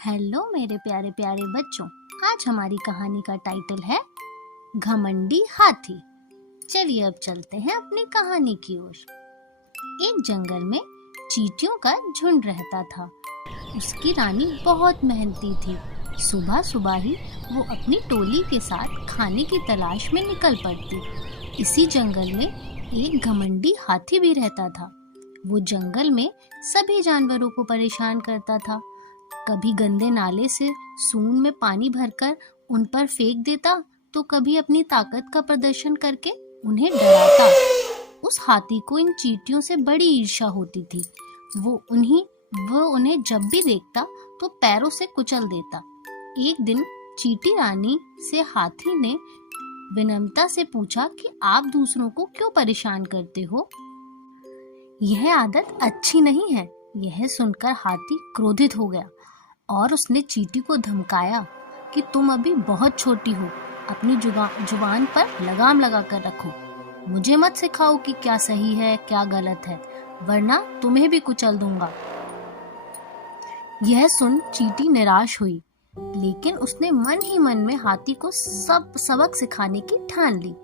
Hello मेरे प्यारे प्यारे बच्चों। आज हमारी कहानी का टाइटल है घमंडी हाथी। चलिए अब चलते हैं अपनी कहानी की ओर। एक जंगल में चींटियों का झुंड रहता था। उसकी रानी बहुत मेहनती थी। सुबह सुबह ही वो अपनी टोली के साथ खाने की तलाश में निकल पड़ती। इसी जंगल में एक घमंडी हाथी भी रहता था। वो जंगल में सभी जानवरों को परेशान करता था। कभी गंदे नाले से सूंड में पानी भरकर उन पर फेंक देता, तो कभी अपनी ताकत का प्रदर्शन करके उन्हें डराता। उस हाथी को इन चींटियों से बड़ी ईर्ष्या होती थी। वो उन्हें जब भी देखता तो पैरों से कुचल देता। एक दिन चींटी रानी से हाथी ने विनम्रता से पूछा कि आप दूसरों को क्यों परेशान करते हो? यह आदत अच्छी नहीं है। यह सुनकर हाथी क्रोधित हो गया और उसने चींटी को धमकाया कि तुम अभी बहुत छोटी हो, अपनी जुबान पर लगाम लगा कर रखो। मुझे मत सिखाओ कि क्या सही है क्या गलत है, वरना तुम्हें भी कुचल दूंगा। यह सुन चींटी निराश हुई, लेकिन उसने मन ही मन में हाथी को सब सबक सिखाने की ठान ली।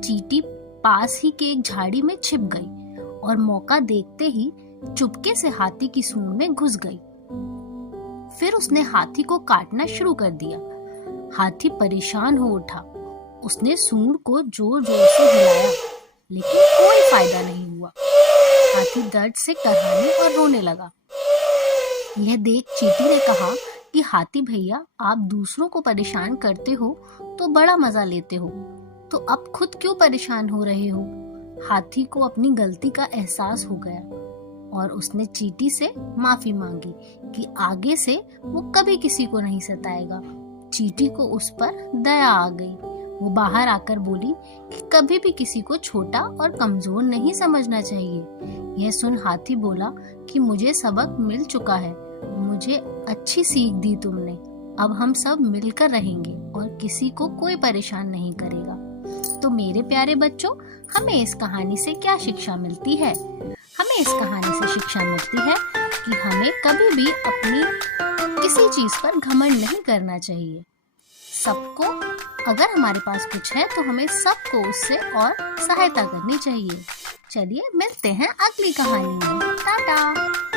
चींटी पास ही के एक झाड़ी में छिप गई और मौका देखते ही चुपके से हाथी की सूंड में घुस गई। फिर उसने हाथी को काटना शुरू कर दिया। हाथी परेशान हो उठा। उसने सूंड को जोर जोर से हिलाया, लेकिन कोई फायदा नहीं हुआ। हाथी दर्द से कराहने और रोने लगा। यह देख चींटी ने कहा कि हाथी भैया, आप दूसरों को परेशान करते हो तो बड़ा मजा लेते हो, तो अब खुद क्यों परेशान हो रहे हो? हाथी को अपनी गलती का एहसास हो गया और उसने चींटी से माफी मांगी कि आगे से वो कभी किसी को नहीं सताएगा। चींटी को उस पर दया आ गई। वो बाहर आकर बोली कि कभी भी किसी को छोटा और कमजोर नहीं समझना चाहिए। यह सुन हाथी बोला कि मुझे सबक मिल चुका है, मुझे अच्छी सीख दी तुमने। अब हम सब मिलकर रहेंगे और किसी को कोई परेशान नहीं करेगा। तो मेरे प्यारे बच्चों, हमें इस कहानी से क्या शिक्षा मिलती है? हमें इस कहानी से शिक्षा मिलती है कि हमें कभी भी अपनी किसी चीज पर घमंड नहीं करना चाहिए। सबको, अगर हमारे पास कुछ है तो हमें सबको उससे और सहायता करनी चाहिए। चलिए मिलते हैं अगली कहानी में। टाटा।